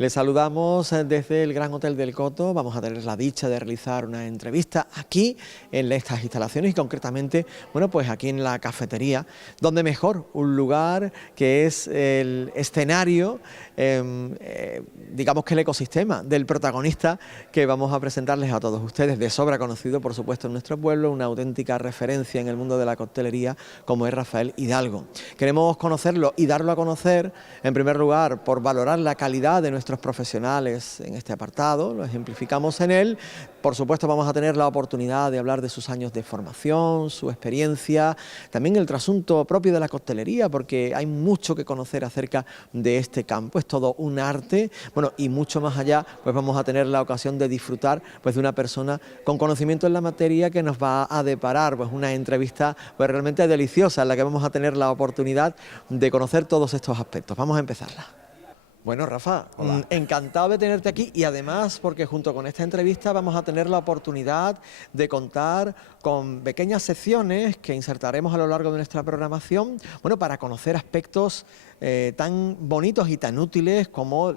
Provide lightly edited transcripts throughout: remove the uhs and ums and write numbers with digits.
Les saludamos desde el Gran Hotel del Coto. Vamos a tener la dicha de realizar una entrevista aquí en estas instalaciones y concretamente, bueno, pues aquí en la cafetería, donde mejor, un lugar que es el escenario, digamos que el ecosistema del protagonista que vamos a presentarles a todos ustedes, de sobra conocido, por supuesto, en nuestro pueblo, una auténtica referencia en el mundo de la coctelería, como es Rafael Hidalgo. Queremos conocerlo y darlo a conocer, en primer lugar, por valorar la calidad de nuestros profesionales en este apartado, lo ejemplificamos en él. Por supuesto, vamos a tener la oportunidad de hablar de sus años de formación, su experiencia, también el trasunto propio de la coctelería, porque hay mucho que conocer acerca de este campo, es todo un arte, bueno, y mucho más allá, pues vamos a tener la ocasión de disfrutar pues de una persona con conocimiento en la materia que nos va a deparar pues una entrevista pues realmente deliciosa, en la que vamos a tener la oportunidad de conocer todos estos aspectos. Vamos a empezarla. Bueno, Rafa, encantado de tenerte aquí y además porque junto con esta entrevista vamos a tener la oportunidad de contar con pequeñas secciones que insertaremos a lo largo de nuestra programación, bueno, para conocer aspectos tan bonitos y tan útiles como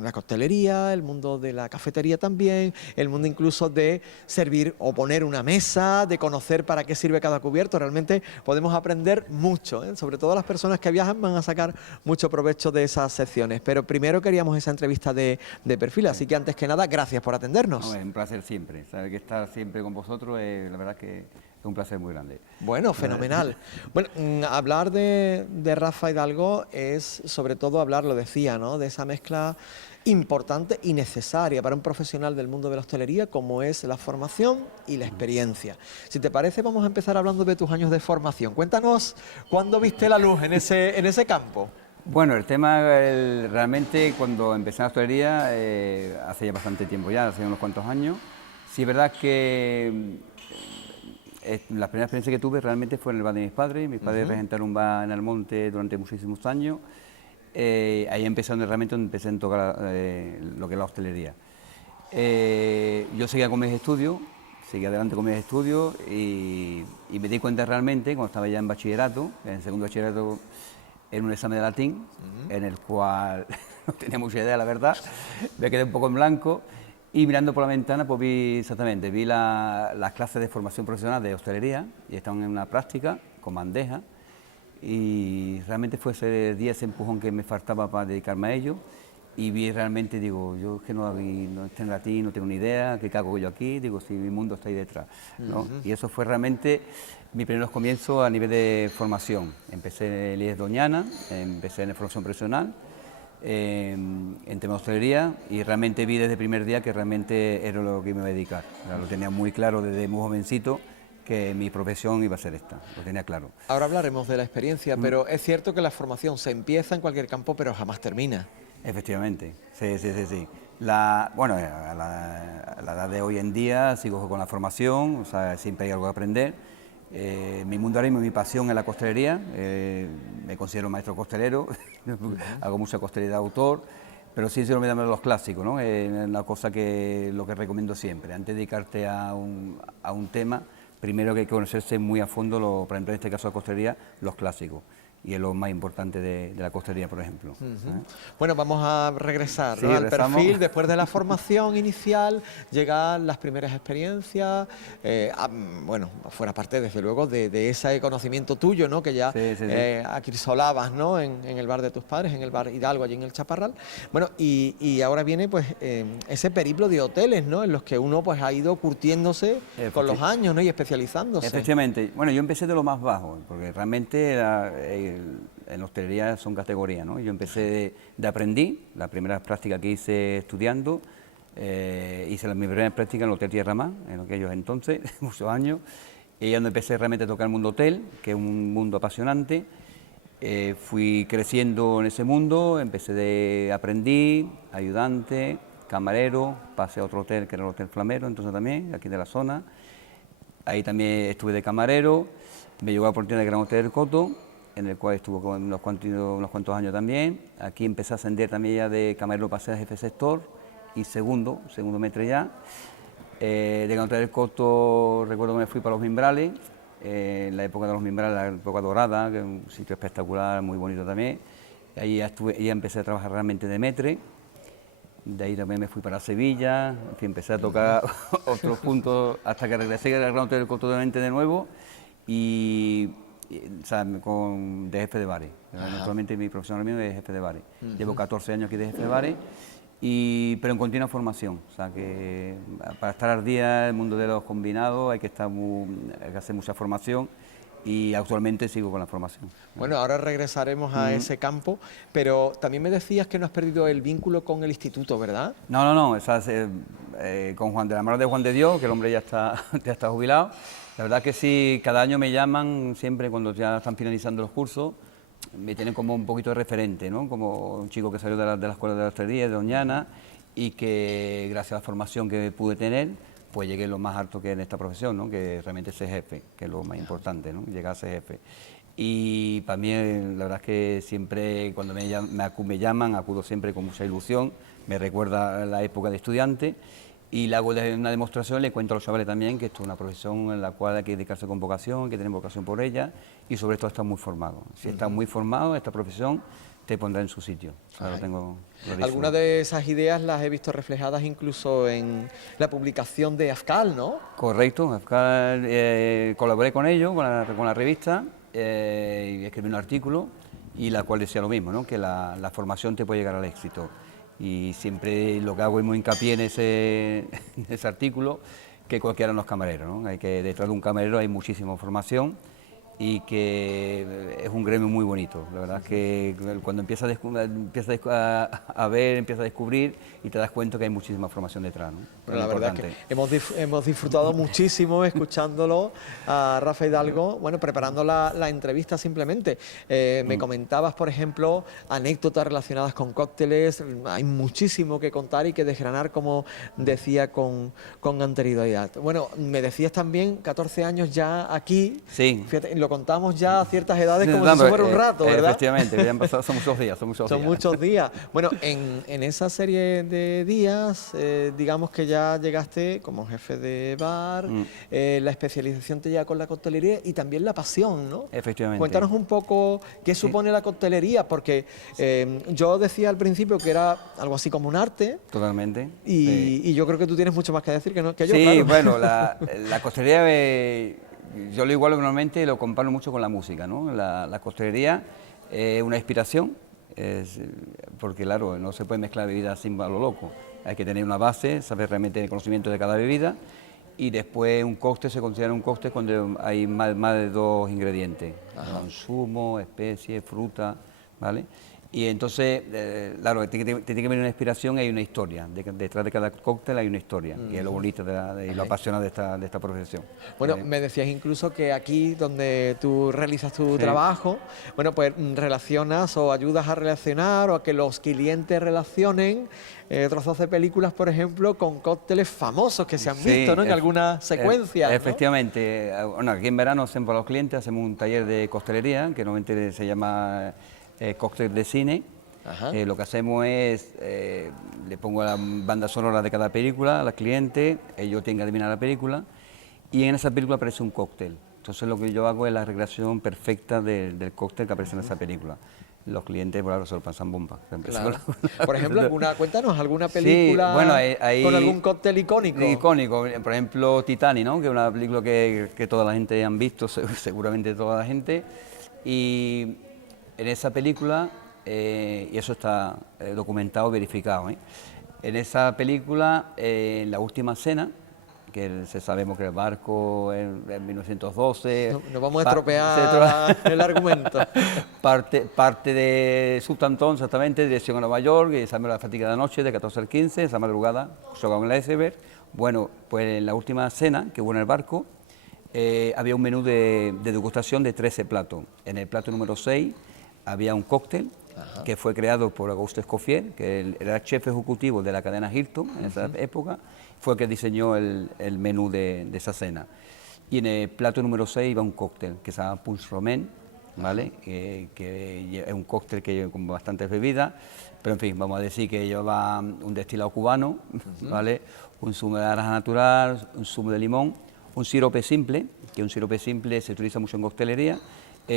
la coctelería, el mundo de la cafetería también, el mundo incluso de servir o poner una mesa, de conocer para qué sirve cada cubierto. Realmente podemos aprender mucho, sobre todo las personas que viajan van a sacar mucho provecho de esas secciones. Pero primero queríamos esa entrevista de perfil, así que antes que nada, gracias por atendernos. No, es un placer siempre, saber que estar siempre con vosotros, la verdad que es un placer muy grande. Bueno, fenomenal. Bueno, hablar de Rafa Hidalgo es sobre todo hablar, lo decía, ¿no?, de esa mezcla importante y necesaria para un profesional del mundo de la hostelería como es la formación y la experiencia. Si te parece, vamos a empezar hablando de tus años de formación. Cuéntanos, ¿cuándo viste la luz en ese campo? Bueno, el tema realmente cuando empecé en la hostelería, hace ya bastante tiempo ya, hace unos cuantos años, sí es verdad que la primera experiencia que tuve realmente fue en el bar de mis padres. Mis padres regentaron un bar en Almonte durante muchísimos años. Ahí empecé donde realmente empecé a tocar lo que es la hostelería. Yo seguía con mis estudios, seguí adelante con mis estudios y me di cuenta realmente, cuando estaba ya en bachillerato, en el segundo bachillerato, en un examen de latín, en el cual no tenía mucha idea, la verdad, me quedé un poco en blanco. Y mirando por la ventana, pues vi las clases de formación profesional de hostelería y estaban en una práctica con bandeja y realmente fue ese día, ese empujón que me faltaba para dedicarme a ello y vi realmente, digo, yo es que no estoy en latín, no tengo ni idea, ¿qué cago yo aquí? Digo, si mi mundo está ahí detrás, ¿no? Y eso fue realmente mis primeros comienzos a nivel de formación. Empecé en IES Doñana, empecé en formación profesional, en tema de hostelería y realmente vi desde el primer día que realmente era lo que me iba a dedicar. Lo tenía muy claro desde muy jovencito que mi profesión iba a ser esta, lo tenía claro. Ahora hablaremos de la experiencia, pero es cierto que la formación se empieza en cualquier campo, pero jamás termina. Efectivamente, sí. Bueno, a la edad de hoy en día sigo con la formación, o sea, siempre hay algo que aprender. Mi mundo ahora mismo, mi pasión es la costelería, me considero maestro costelero, hago mucha costelería de autor, pero sí se me dan los clásicos, ¿no? Es una cosa lo que recomiendo siempre, antes de dedicarte a un tema, primero que hay que conocerse muy a fondo, por ejemplo en este caso de costelería, los clásicos. Y es lo más importante de la costelería, por ejemplo. Bueno, vamos a regresar, sí, ¿no?, al perfil. Después de la formación inicial, llegan las primeras experiencias, bueno, fuera parte, desde luego, de ese conocimiento tuyo, ¿no?, que ya acrisolabas, ¿no?, en el bar de tus padres, en el bar Hidalgo, allí en el Chaparral. Bueno, y ahora viene, pues, ese periplo de hoteles, ¿no?, en los que uno, pues, ha ido curtiéndose con los años, ¿no?, y especializándose. Efectivamente. Bueno, yo empecé de lo más bajo, porque realmente en la hostelería son categorías, ¿no? Yo empecé de aprendiz, la primera práctica que hice estudiando, hice mi primera práctica en el Hotel Tierra Mar, en aquellos entonces, muchos años, y ya donde empecé realmente a tocar el mundo hotel, que es un mundo apasionante. Fui creciendo en ese mundo, empecé de aprendiz, ayudante, camarero, pasé a otro hotel que era el Hotel Flamero, entonces también, aquí de la zona. Ahí también estuve de camarero, me llegó la oportunidad de Gran Hotel del Coto, en el cual estuvo con unos cuantos años también. Aquí empecé a ascender también ya de camarero, pasé a jefe sector y segundo metre ya. De Gran Hotel del Coto recuerdo que me fui para Los Mimbrales, en la época de Los Mimbrales, la época dorada, que es un sitio espectacular, muy bonito también. Ahí ya empecé a trabajar realmente de metre. De ahí también me fui para Sevilla, en fin, empecé a tocar otros puntos hasta que regresé al Gran Hotel del Coto de nuevo o sea, de jefe de bares. Actualmente mi profesión mío es jefe de bares. Llevo 14 años aquí de jefe de bares, pero en continua formación. O sea, que para estar al día en el mundo de los combinados hay que hacer mucha formación. Y actualmente sigo con la formación. Bueno, ahora regresaremos a ese campo, pero también me decías que no has perdido el vínculo con el instituto, ¿verdad? No, con Juan de la mano de Juan de Dios, que el hombre ya está jubilado. La verdad que sí, cada año me llaman, siempre cuando ya están finalizando los cursos, me tienen como un poquito de referente, ¿no? Como un chico que salió de la escuela de la hostelería, de Doñana, y que gracias a la formación que pude tener, pues llegué lo más alto que en esta profesión, ¿no? Que realmente ser jefe, que es lo más importante, ¿no? Llegar a ser jefe. Y para mí, la verdad es que siempre, cuando me llaman, acudo siempre con mucha ilusión, me recuerda la época de estudiante, y le hago una demostración, le cuento a los chavales también que esto es una profesión en la cual hay que dedicarse con vocación, que tener vocación por ella, y sobre todo estar muy formado. Si estás muy formado, esta profesión te pondrá en su sitio. Lo tengo clarísimo. Algunas de esas ideas las he visto reflejadas incluso en la publicación de AFCAL, ¿no? Correcto, AFCAL, colaboré con ellos, con la revista, y escribí un artículo, y la cual decía lo mismo, ¿no? Que la formación te puede llegar al éxito. Y siempre lo que hago es muy hincapié en ese artículo, que cualquiera de los camareros, ¿no? Detrás de un camarero hay muchísima formación, y que es un gremio muy bonito. La verdad es que cuando empiezas a ver, empiezas a descubrir y te das cuenta que hay muchísima formación detrás, ¿no? Bueno, la verdad es que hemos disfrutado muchísimo escuchándolo a Rafa Hidalgo, bueno, preparando la entrevista simplemente. Me comentabas, por ejemplo, anécdotas relacionadas con cócteles, hay muchísimo que contar y que desgranar, como decía, con anterioridad. Bueno, me decías también, 14 años ya aquí, sí. Fíjate, lo contamos ya a ciertas edades como si fuera un rato, ¿verdad? Efectivamente, ya han pasado, son muchos días. Son muchos días. Bueno, en esa serie de días, digamos que ya llegaste como jefe de bar, la especialización te lleva con la coctelería y también la pasión, ¿no? Efectivamente. Cuéntanos un poco qué supone la coctelería, porque yo decía al principio que era algo así como un arte. Totalmente. Y yo creo que tú tienes mucho más que decir que yo, sí, claro. Bueno, la coctelería... Yo lo igualo normalmente y lo comparo mucho con la música, ¿no? La coctelería es una inspiración, porque claro, no se puede mezclar bebidas sin a lo loco. Hay que tener una base, saber realmente el conocimiento de cada bebida, y después un cóctel se considera un cóctel cuando hay más de 2 ingredientes, consumo, especie, fruta, ¿vale? Y entonces, claro, tiene que venir una inspiración y hay una historia. Detrás de cada cóctel hay una historia, que es lo bonito y lo apasionante de esta profesión. Bueno, me decías incluso que aquí, donde tú realizas tu trabajo, bueno, pues relacionas o ayudas a relacionar o a que los clientes relacionen trozos de películas, por ejemplo, con cócteles famosos que se han visto, ¿no? En algunas secuencias, ¿no? Efectivamente. Bueno, aquí en verano, siempre para los clientes, hacemos un taller de costelería, que normalmente se llama... cóctel de cine. Lo que hacemos es, le pongo la banda sonora de cada película a la cliente, ellos tienen que adivinar la película, y en esa película aparece un cóctel. Entonces lo que yo hago es la recreación perfecta del cóctel que aparece en esa película. Los clientes, por ahora, se lo pasan bomba. Claro. Por ejemplo, cuéntanos alguna película con algún cóctel icónico. Icónico, por ejemplo, Titanic, ¿no? Que es una película que toda la gente han visto, seguramente toda la gente, y en esa película, y eso está documentado, verificado, en esa película, en la última escena, que sabemos que el barco en 1912... No vamos a estropear el argumento. Parte de Southampton, exactamente, dirección a Nueva York, y sabemos la fatiga de la noche, de 14 al 15, esa madrugada, choca con el iceberg. Bueno, pues en la última escena que hubo en el barco, había un menú de degustación de 13 platos. En el plato número 6 había un cóctel que fue creado por Auguste Escoffier, que era chef ejecutivo de la cadena Hilton en esa época, fue el que diseñó el menú de esa cena. Y en el plato número 6 iba un cóctel que se llama Punch Romain, ¿vale? Que es un cóctel con bastantes bebidas, pero en fin, vamos a decir que lleva un destilado cubano, ¿vale? Un zumo de naranja natural, un zumo de limón, un sirope simple, que un sirope simple se utiliza mucho en coctelería,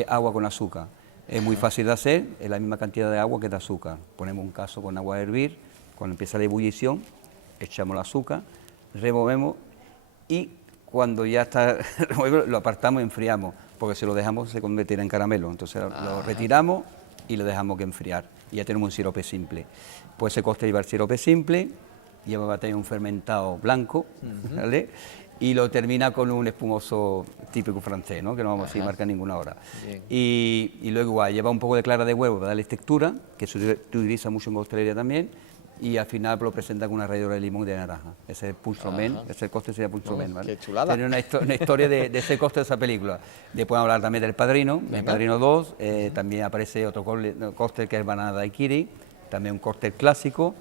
agua con azúcar. Es muy fácil de hacer, es la misma cantidad de agua que de azúcar. Ponemos un caso con agua a hervir, Cuando empieza la ebullición, echamos el azúcar, removemos y cuando ya está lo apartamos y enfriamos, porque si lo dejamos se convertirá en caramelo. Entonces lo retiramos y lo dejamos que enfriar y ya tenemos un sirope simple. Pues ese cóctel lleva el sirope simple, lleva también un fermentado blanco, ¿vale? Y lo termina con un espumoso típico francés, ¿no? Que no vamos a marcar ninguna hora. Y luego igual, lleva un poco de clara de huevo para darle textura, que se utiliza mucho en coctelería también, y al final lo presenta con una ralladura de limón y de naranja. Ese es Pulsomen, ese cóctel sería Pulsomen, ¿vale? ¡Qué chulada! Tiene una historia de ese cóctel de esa película. Después hablar también del Padrino, El Padrino 2, también aparece otro cóctel que es Banana Daiquiri, también un cóctel clásico.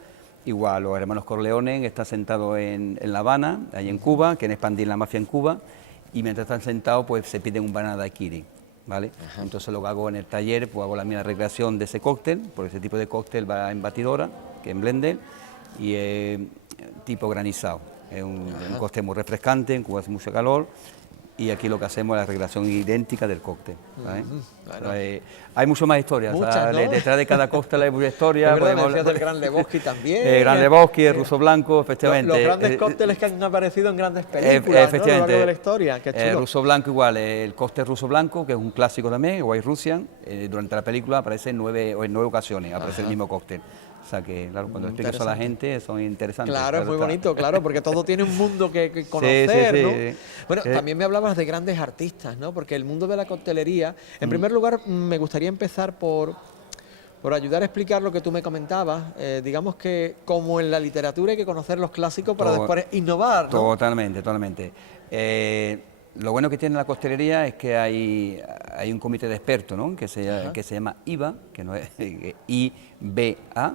Igual, los hermanos Corleone están sentados en La Habana, ahí en Cuba, quieren expandir la mafia en Cuba, y mientras están sentados, pues se piden un banana daiquiri, ¿vale? Entonces lo que hago en el taller, pues hago la misma recreación de ese cóctel, porque ese tipo de cóctel va en batidora, que en blender, y es tipo granizado. Es un cóctel muy refrescante, en Cuba hace mucho calor, y aquí lo que hacemos es la recreación idéntica del cóctel, ¿vale? Claro. Hay mucho más historias, muchas, o sea, ¿no? Detrás de cada cóctel hay mucha historia. Es verdad, me decías del Gran Lebowski también. El Gran Lebowski, el Ruso Blanco, efectivamente. Los grandes cócteles que han aparecido en grandes películas, ¿no? A lo largo de la historia. Qué chulo. El Ruso Blanco igual, el cóctel Ruso Blanco, que es un clásico también, White Russian, durante la película aparece en 9 ocasiones, aparece el mismo cóctel. O sea que, claro, cuando explico eso a la gente son interesantes. Claro, es muy bonito, claro, porque todo tiene un mundo que conocer, ¿no? Bueno, también me hablabas de grandes artistas, ¿no? Porque el mundo de la coctelería, en primer lugar, me gustaría empezar por ayudar a explicar lo que tú me comentabas. Digamos que como en la literatura hay que conocer los clásicos para después innovar, ¿no? Totalmente. Lo bueno que tiene la coctelería es que hay un comité de expertos, ¿no? que se llama IBA, que no es IBA,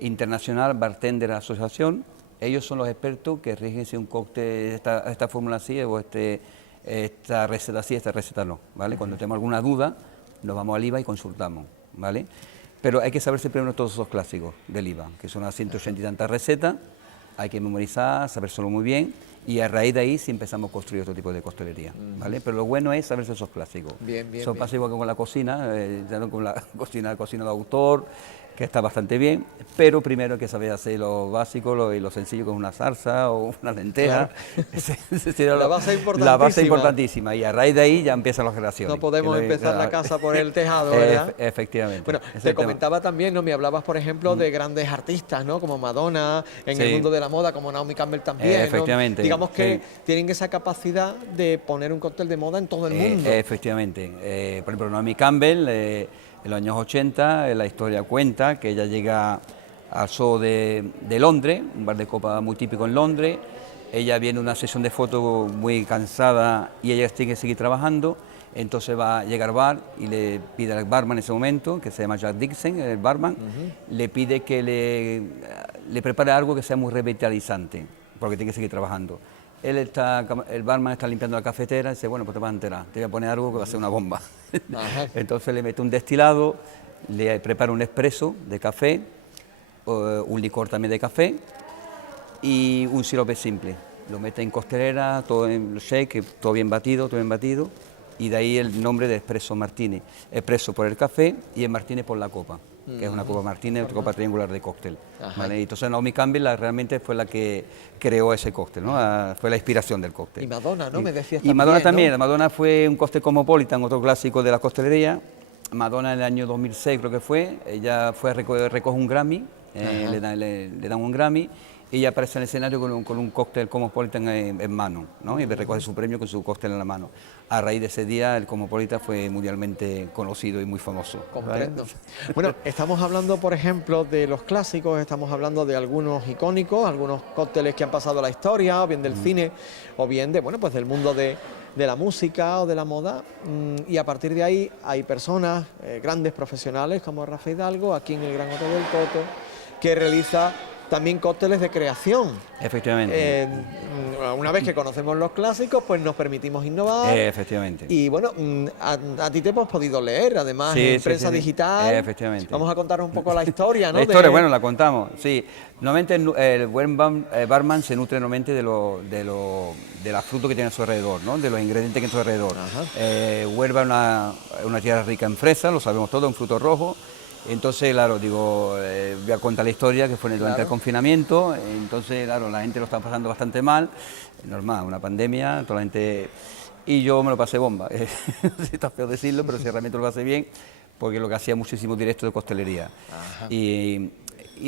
International Bartender Association. Ellos son los expertos que rigen si un cóctel, esta fórmula así o esta receta sí, esta receta no, ¿vale? Cuando tenemos alguna duda, nos vamos al IBA y consultamos, ¿vale? Pero hay que saberse primero todos esos clásicos del IBA, que son unas 180 y tantas recetas, hay que memorizar, sabérselo muy bien, y a raíz de ahí sí empezamos a construir otro tipo de costelería, ¿vale? Pero lo bueno es saberse esos clásicos. Eso pasa igual que con la cocina, ya no con la cocina de autor, que está bastante bien, pero primero hay que saber hacer lo básico y lo sencillo, con una salsa o una lenteja. Claro. La base es importantísima. La base es importantísima, y a raíz de ahí ya empiezan las creaciones. No podemos empezar la casa por el tejado, ¿verdad? Efectivamente. Bueno, te comentaba también, ¿no? Me hablabas, por ejemplo, de grandes artistas, ¿no? Como Madonna, en el mundo de la moda, como Naomi Campbell también, efectivamente. ¿no? Digamos que tienen esa capacidad de poner un cóctel de moda en todo el mundo. Efectivamente. Por ejemplo, Naomi Campbell, en los años 80, la historia cuenta que ella llega al show de Londres, un bar de copa muy típico en Londres. Ella viene a una sesión de fotos muy cansada y ella tiene que seguir trabajando, entonces va a llegar al bar y le pide al barman en ese momento, que se llama Jack Dixon, el barman, le pide que le prepare algo que sea muy revitalizante, porque tiene que seguir trabajando. El barman está limpiando la cafetera y dice, bueno, pues te vas a enterar, te voy a poner algo que va a ser una bomba. Entonces le mete un destilado, le prepara un expreso de café, un licor también de café y un sirope simple. Lo mete en costelera, todo en shake, todo bien batido, y de ahí el nombre de Espresso Martini. Espresso por el café y el Martini por la copa, que es una copa Martini, otra copa triangular de cóctel. ¿Vale? Y entonces Naomi Campbell realmente fue la que creó ese cóctel, ¿no? Fue la inspiración del cóctel. Y Madonna, ¿no? Me decías también. Y Madonna también, ¿no? Madonna fue un cóctel Cosmopolitan, otro clásico de la costelería. Madonna en el año 2006 creo que fue, ella fue a recoger un Grammy, le dan un Grammy, y ella aparece en el escenario con un cóctel Cosmopolitan en mano, ¿no? Y recoge su premio con su cóctel en la mano. A raíz de ese día, el Cosmopolitan fue mundialmente conocido y muy famoso. Comprendo. Bueno, estamos hablando, por ejemplo, de los clásicos, estamos hablando de algunos icónicos, algunos cócteles que han pasado a la historia, o bien del cine, o bien de, bueno, pues del mundo de la música o de la moda, y a partir de ahí hay personas, grandes profesionales como Rafa Hidalgo, aquí en el Gran Hotel del Coto, que realiza también cócteles de creación. Efectivamente. Una vez que conocemos los clásicos, pues nos permitimos innovar. Efectivamente. Y bueno, a ti te hemos podido leer, además, en prensa digital. Efectivamente. Vamos a contar un poco la historia, ¿no? La historia, bueno, la contamos, sí. Normalmente el buen barman se nutre normalmente de la fruta que tiene a su alrededor, ¿no? De los ingredientes que tiene a su alrededor. Huelva es una tierra rica en fresa, lo sabemos todos, un fruto rojo. Entonces, claro, digo, voy a contar la historia que fue durante el confinamiento. Entonces, claro, la gente lo está pasando bastante mal, normal, una pandemia, toda la gente... Y yo me lo pasé bomba, no sé si está feo decirlo, pero sí, realmente lo pasé bien, porque lo que hacía muchísimos directos de costelería. Y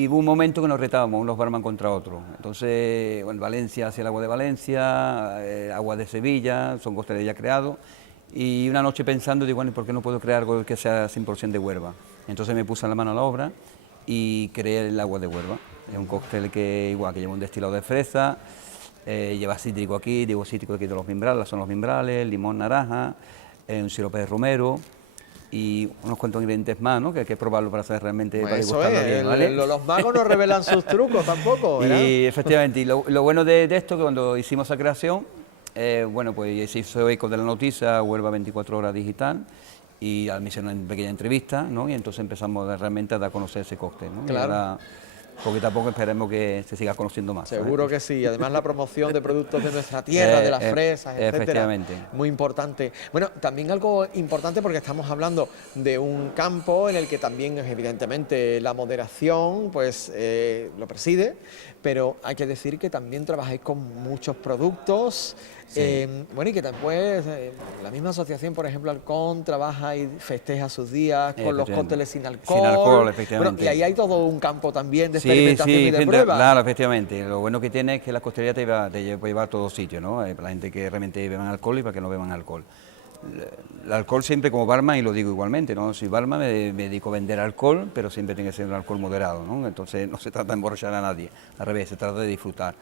hubo un momento que nos retábamos unos barman contra otros. Entonces, bueno, Valencia hacía el agua de Valencia, agua de Sevilla, son costelerías creados. Y una noche pensando, digo, bueno, ¿y por qué no puedo crear algo que sea 100% de Huelva? Entonces me puse la mano a la obra y creé el agua de Huelva. Es un cóctel que igual que lleva un destilado de fresa, lleva cítrico aquí, digo cítrico aquí de los mimbrales, son los mimbrales, limón, naranja, un sirope de romero y unos cuantos ingredientes más, ¿no? Que hay que probarlo para saber realmente, Pues para eso degustarlo bien, ¿vale? los magos no revelan sus trucos tampoco, ¿verdad? Y efectivamente, y lo bueno de esto, que cuando hicimos esa creación, bueno, pues se hizo eco de la noticia, Huelva 24 horas digital, y me hicieron una pequeña entrevista, ¿no? Y entonces empezamos realmente a dar a conocer ese cóctel, ¿no? Claro. Y ahora, poquito a poco esperemos que se siga conociendo más. Seguro que sí, además la promoción de productos de nuestra tierra, de las fresas, etcétera. Efectivamente. Muy importante. Bueno, también algo importante porque estamos hablando de un campo en el que también evidentemente la moderación pues lo preside, pero hay que decir que también trabajáis con muchos productos. Sí. Bueno, y que después la misma asociación, por ejemplo, Halcón, trabaja y festeja sus días con los cócteles sin alcohol. Sin alcohol, efectivamente. Bueno, y ahí hay todo un campo también de experimentación y de prueba. Claro, efectivamente. Lo bueno que tiene es que la costelería te lleva a todos sitios, ¿no? Para la gente que realmente beban alcohol y para que no beban alcohol. El alcohol siempre como barman, y lo digo igualmente, ¿no? Soy barman, me dedico a vender alcohol, pero siempre tiene que ser un alcohol moderado, ¿no? Entonces no se trata de emborrachar a nadie, al revés, se trata de disfrutar.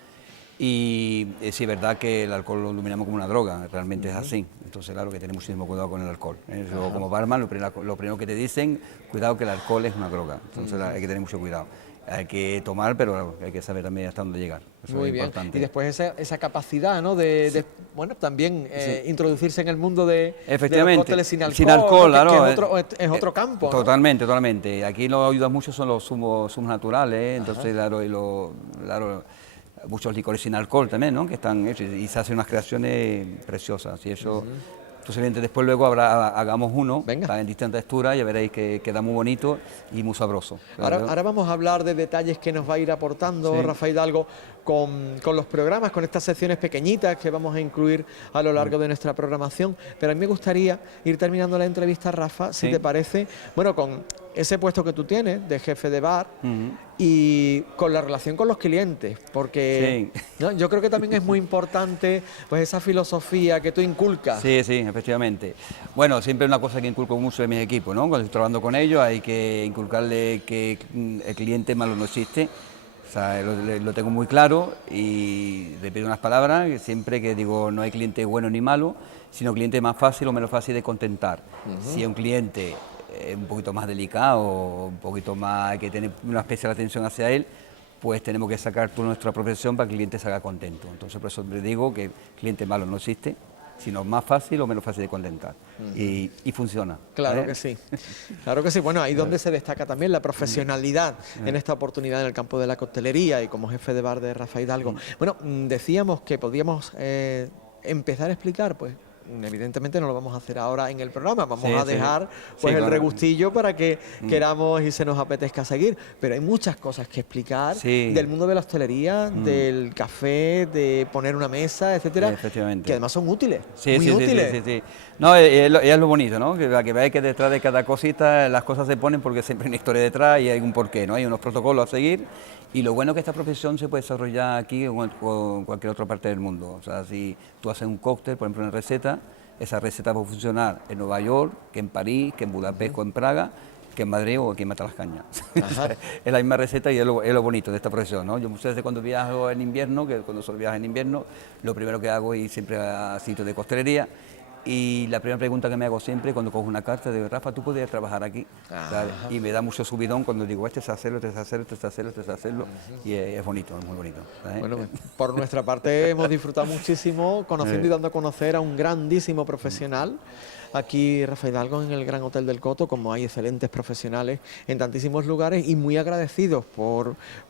Y sí, es verdad que el alcohol lo iluminamos como una droga, realmente es así. Entonces, claro que tenemos muchísimo cuidado con el alcohol. Yo, como barman, lo primero que te dicen, cuidado que el alcohol es una droga. Entonces hay que tener mucho cuidado. Hay que tomar, pero hay que saber también hasta dónde llegar. Eso Muy es bien. importante. Y después esa capacidad, ¿no? Bueno, también introducirse en el mundo de los cócteles sin alcohol. Sin alcohol, claro. Que es otro campo, ¿no? Totalmente, totalmente. Aquí lo que ayuda mucho son los zumos naturales, entonces, claro, muchos licores sin alcohol también, ¿no? Que están hechos y se hacen unas creaciones preciosas. Y eso, posiblemente después luego hagamos uno en distintas texturas, ya veréis que queda muy bonito y muy sabroso. Ahora vamos a hablar de detalles que nos va a ir aportando Rafa Hidalgo con los programas, con estas secciones pequeñitas que vamos a incluir a lo largo de nuestra programación. Pero a mí me gustaría ir terminando la entrevista, Rafa, si te parece, bueno, con ese puesto que tú tienes de jefe de bar y con la relación con los clientes, porque ¿no? Yo creo que también es muy importante pues esa filosofía que tú inculcas. Sí, efectivamente. Bueno, siempre una cosa que inculco mucho en mis equipos, ¿no? Cuando estoy trabajando con ellos hay que inculcarle que el cliente malo no existe. O sea, lo tengo muy claro y le pido unas palabras, que siempre que digo no hay cliente bueno ni malo, sino cliente más fácil o menos fácil de contentar. Si es un cliente un poquito más delicado, un poquito más, hay que tener una especial atención hacia él, pues tenemos que sacar toda nuestra profesión para que el cliente se haga contento. Entonces por eso le digo que cliente malo no existe, sino más fácil o menos fácil de contentar. Y funciona. Claro que sí. Claro que sí. Bueno, ahí donde se destaca también la profesionalidad en esta oportunidad en el campo de la coctelería y como jefe de bar de Rafa Hidalgo. Bueno, decíamos que podíamos empezar a explicar, pues, evidentemente no lo vamos a hacer ahora en el programa, vamos a dejar pues el regustillo para que queramos y se nos apetezca seguir, pero hay muchas cosas que explicar del mundo de la hostelería, del café, de poner una mesa, etcétera, que además son útiles, muy útiles. Sí. No, es lo bonito, ¿no? Que veáis que detrás de cada cosita las cosas se ponen porque siempre hay una historia detrás y hay un porqué, ¿no? Hay unos protocolos a seguir. Y lo bueno es que esta profesión se puede desarrollar aquí o en cualquier otra parte del mundo. O sea, si tú haces un cóctel, por ejemplo, una receta, esa receta puede funcionar en Nueva York, que en París, que en Budapest o en Praga, que en Madrid o aquí en Matalascaña. Es la misma receta y es lo bonito de esta profesión, ¿no? Yo muchas veces cuando viajo en invierno, que cuando solo viajo en invierno, lo primero que hago es ir siempre a sitios de costelería. Y la primera pregunta que me hago siempre cuando cojo una carta de Rafa, ¿tú podrías trabajar aquí? Y me da mucho subidón cuando digo, este es hacerlo, este es hacerlo, este es hacerlo, este es hacerlo. Y es bonito, es muy bonito. ¿sabes? Bueno, por nuestra parte hemos disfrutado muchísimo conociendo y dando a conocer a un grandísimo profesional, aquí, Rafa Hidalgo, en el Gran Hotel del Coto, como hay excelentes profesionales en tantísimos lugares, y muy agradecidos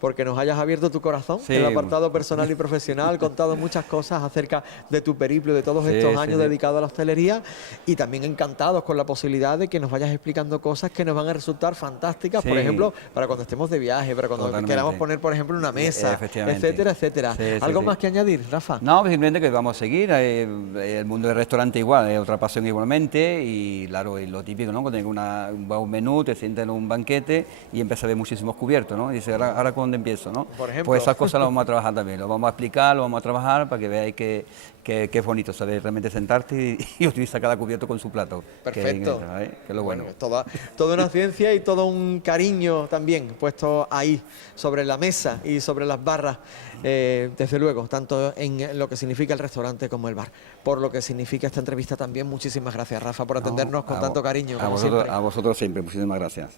porque nos hayas abierto tu corazón Sí. en el apartado personal y profesional, contado muchas cosas acerca de tu periplo, de todos Sí, estos sí, años sí. dedicados a la hostelería, y también encantados con la posibilidad de que nos vayas explicando cosas que nos van a resultar fantásticas, por Sí. ejemplo, para cuando estemos de viaje, para cuando Totalmente. queramos poner, por ejemplo, una mesa, Efectivamente. etcétera, etcétera. Sí, sí, ¿Algo sí. más que añadir, Rafa? No, pues simplemente que vamos a seguir, el mundo del restaurante igual, es otra pasión igualmente, y claro, y lo típico, ¿no? Cuando tengo un buen menú, te sientas en un banquete y empiezas a ver muchísimos cubiertos, ¿no? Y dices, ahora ¿cuándo empiezo, no? Por ejemplo. Pues esas cosas las vamos a trabajar también, lo vamos a explicar, lo vamos a trabajar para que veáis que es bonito saber realmente sentarte y utilizar cada cubierto con su plato. Perfecto. Que es lo bueno. Toda una ciencia y todo un cariño también puesto ahí, sobre la mesa y sobre las barras, desde luego, tanto en lo que significa el restaurante como el bar. Por lo que significa esta entrevista también, muchísimas gracias, Rafa, por atendernos con tanto cariño, como siempre. A vosotros siempre, muchísimas gracias.